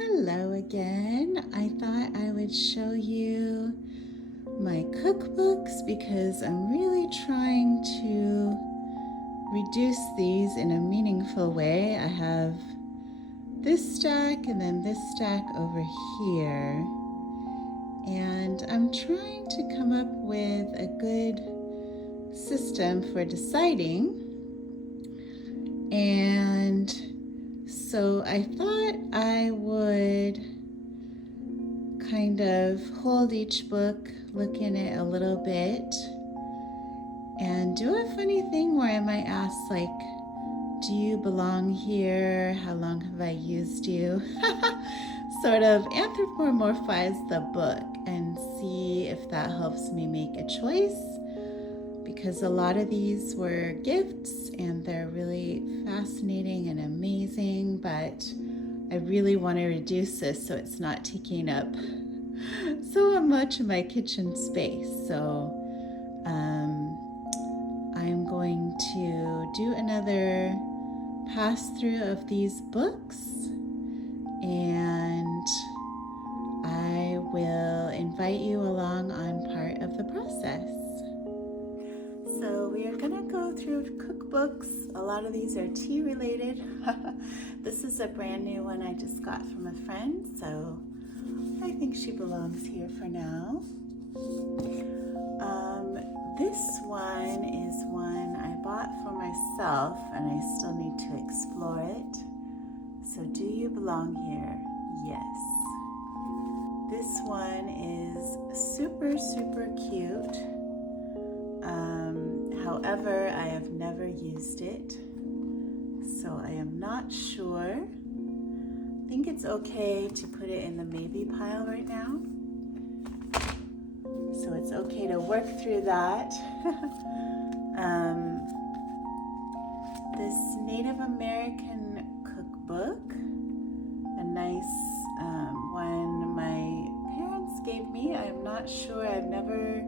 Hello again. I thought I would show you my cookbooks because I'm really trying to reduce these in a meaningful way. I have this stack and then this stack over here. And I'm trying to come up with a good system for deciding. And so I thought I would kind of hold each book, look in it a little bit, and do a funny thing where I might ask, like, do you belong here? How long have I used you? Sort of anthropomorphize the book and see if that helps me make a choice, because a lot of these were gifts and they're really fascinating and amazing, but I really want to reduce this so it's not taking up so much of my kitchen space. So I'm going to do another pass through of these books, and I will invite you along on part of the process. So we are going to go through cookbooks. A lot of these are tea related. This is a brand new one I just got from a friend, so I think she belongs here for now. This one is one I bought for myself and I still need to explore it. So do you belong here? Yes. This one is super, super cute. However, I have never used it, so I am not sure. I think it's okay to put it in the maybe pile right now. So it's okay to work through that. This Native American cookbook, a nice one my parents gave me. I'm not sure, I've never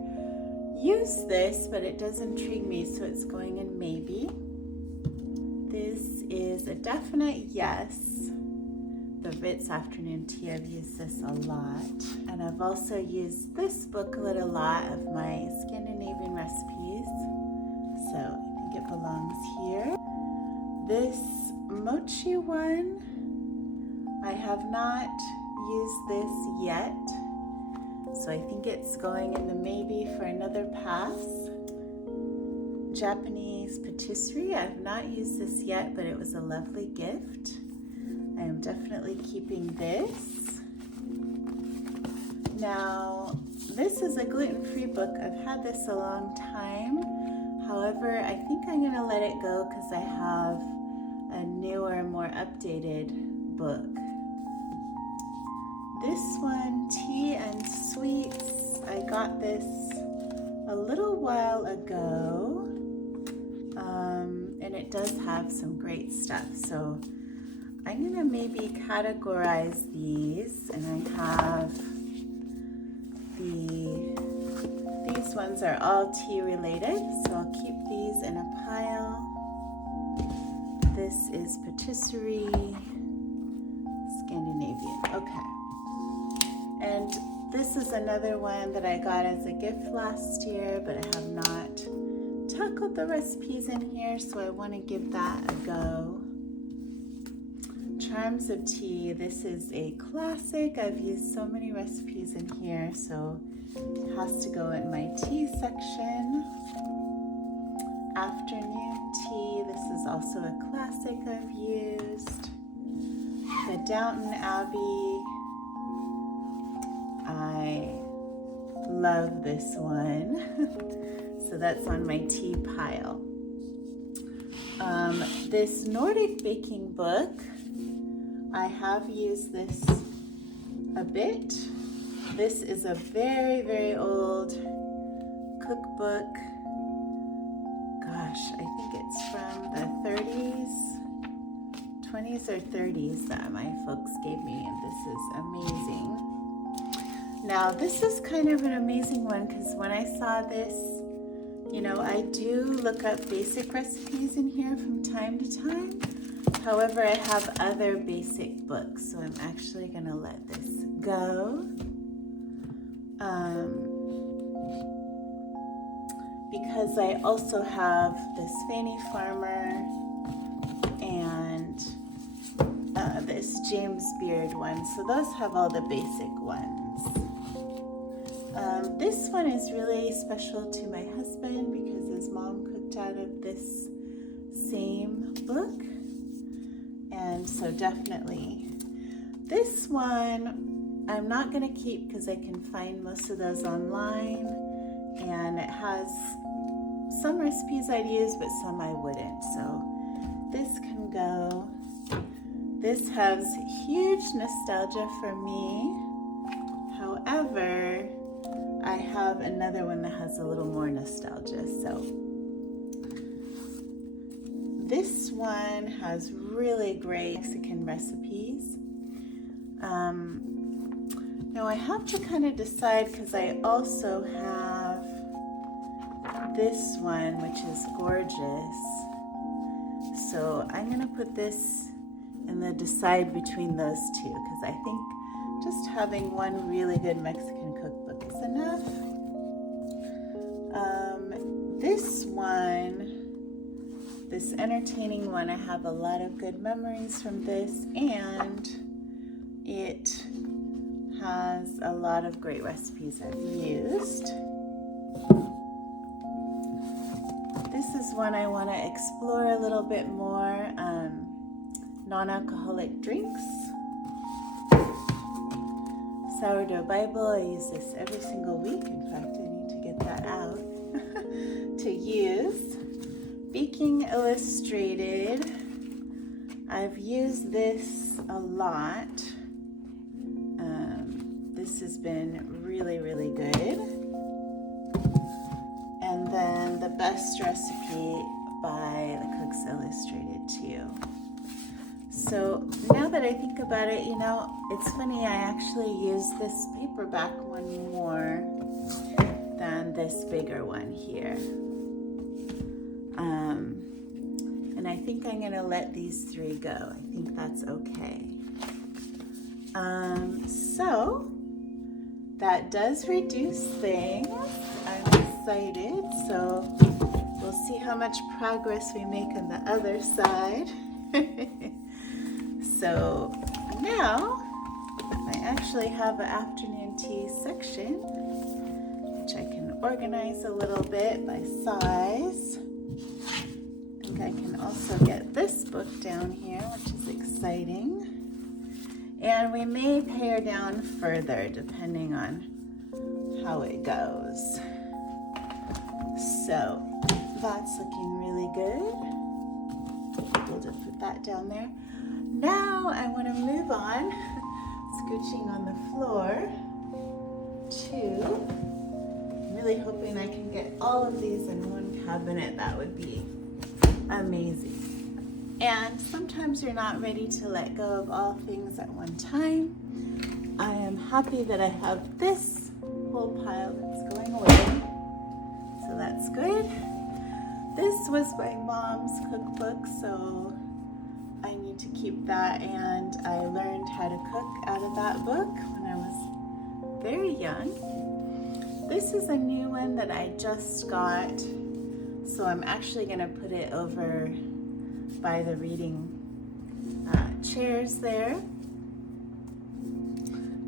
used this, but it does intrigue me, so it's going in maybe. This is a definite yes. The Ritz Afternoon Tea, I've used this a lot. And I've also used this booklet a lot of my Scandinavian recipes. So I think it belongs here. This mochi one, I have not used this yet. So I think it's going in the maybe for another pass. Japanese patisserie, I have not used this yet, but it was a lovely gift. I am definitely keeping this. Now, this is a gluten-free book. I've had this a long time. However, I think I'm gonna let it go because I have a newer, more updated book. This one, Tea and Sweets, I got this a little while ago, and it does have some great stuff. So I'm gonna maybe categorize these, and I have these ones are all tea related, so I'll keep these in a pile. This is patisserie, Scandinavian, okay. And this is another one that I got as a gift last year, but I have not tackled the recipes in here, so I want to give that a go. Charms of Tea, this is a classic. I've used so many recipes in here, so it has to go in my tea section. Afternoon Tea, this is also a classic I've used. The Downton Abbey, I love this one. So that's on my tea pile. This Nordic baking book, I have used this a bit. This is a very, very old cookbook. Gosh, I think it's from the 20s or 30s that my folks gave me, and this is amazing. Now, this is kind of an amazing one because when I saw this, you know, I do look up basic recipes in here from time to time, However, I have other basic books, so I'm actually going to let this go. Because I also have this Fanny Farmer and this James Beard one, so those have all the basic ones. This one is really special to my husband because his mom cooked out of this same book, and so definitely this one I'm not going to keep because I can find most of those online, and it has some recipes I'd use but some I wouldn't, so this can go. This has huge nostalgia for me. However, I have another one that has a little more nostalgia. So this one has really great Mexican recipes. Now I have to kind of decide because I also have this one, which is gorgeous. So I'm going to put this in the decide between those two because I think just having one really good Mexican cookbook is enough. This one, this entertaining one, I have a lot of good memories from this, and it has a lot of great recipes I've used. This is one I want to explore a little bit more, non-alcoholic drinks. Sourdough Bible, I use this every single week. In fact, I need to get that out to use. Baking Illustrated, I've used this a lot. This has been really, really good. And then The Best Recipe by the Cooks Illustrated too. So now that I think about it, you know, it's funny, I actually used this paperback one more than this bigger one here. And I think I'm going to let these three go. I think that's okay. So that does reduce things. I'm excited. So we'll see how much progress we make on the other side. So now I actually have an afternoon tea section, which I can organize a little bit by size. I think I can also get this book down here, which is exciting. And we may pare down further depending on how it goes. So that's looking really good. We'll just put that down there. Now I want to move on, scooching on the floor, to, I'm really hoping I can get all of these in one cabinet. That would be amazing. And sometimes you're not ready to let go of all things at one time. I am happy that I have this whole pile that's going away, so that's good. This was my mom's cookbook, so I need to keep that, and I learned how to cook out of that book when I was very young. This is a new one that I just got, so I'm actually going to put it over by the reading chairs there.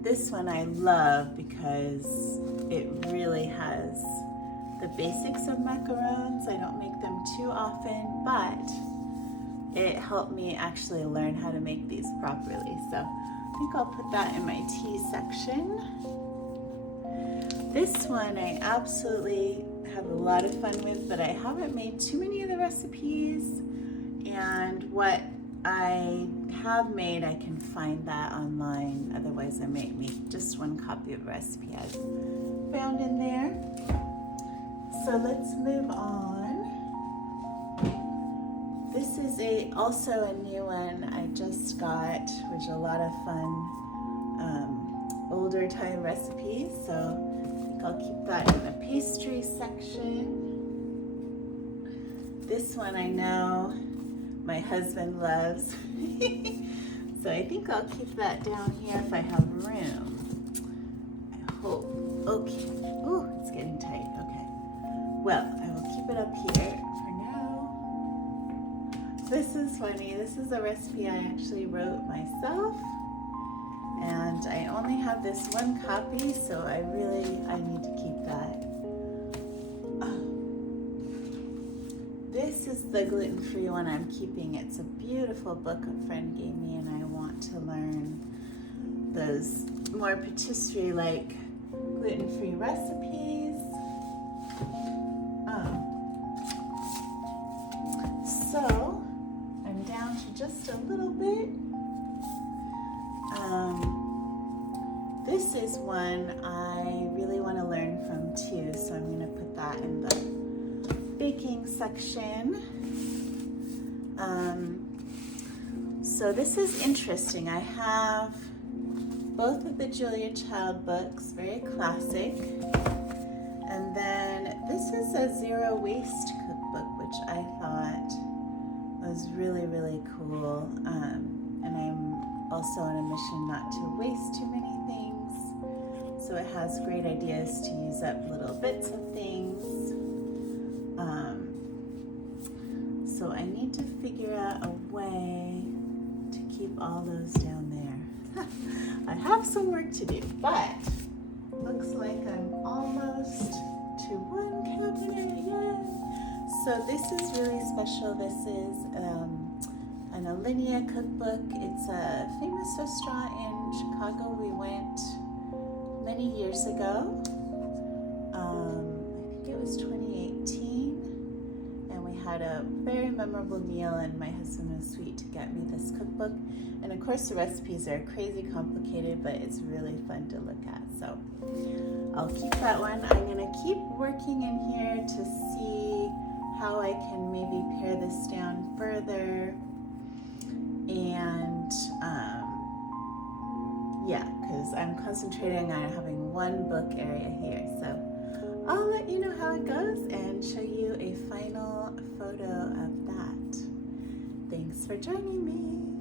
This one I love because it really has the basics of macarons. I don't make them too often, but it helped me actually learn how to make these properly. So I think I'll put that in my tea section. This one I absolutely have a lot of fun with, but I haven't made too many of the recipes, and what I have made, I can find that online. Otherwise I might make just one copy of a recipe I've found in there. So let's move on. This is also a new one I just got, which is a lot of fun older time recipes. So I think I'll keep that in the pastry section. This one I know my husband loves. So I think I'll keep that down here if I have room. I hope. Okay. Oh, it's getting tight. Okay. Well, I will keep it up here for now. This is funny. This is a recipe I actually wrote myself. And I only have this one copy, so I need to keep that. This is the gluten-free one I'm keeping. It's a beautiful book a friend gave me, and I want to learn those more patisserie-like gluten-free recipes. So I'm down to just a little bit. This is one I really want to learn from too, so I'm going to put that in the baking section. So this is interesting. I have both of the Julia Child books, very classic. And then this is a zero waste cookbook, which I thought was really, really cool. And I'm also on a mission not to waste too many things. So it has great ideas to use up little bits of things. So I need to figure out a way to keep all those down there. I have some work to do, but looks like I'm almost to one cabinet. Yay! So this is really special. This is an Alinea cookbook. It's a famous restaurant in Chicago. We went many years ago. I think it was 2018, and we had a very memorable meal, and my husband was sweet to get me this cookbook. And of course the recipes are crazy complicated, but it's really fun to look at. So I'll keep that one. I'm gonna keep working in here to see how I can maybe pare this down further. And yeah, because I'm concentrating on having one book area here. So I'll let you know how it goes and show you a final photo of that. Thanks for joining me.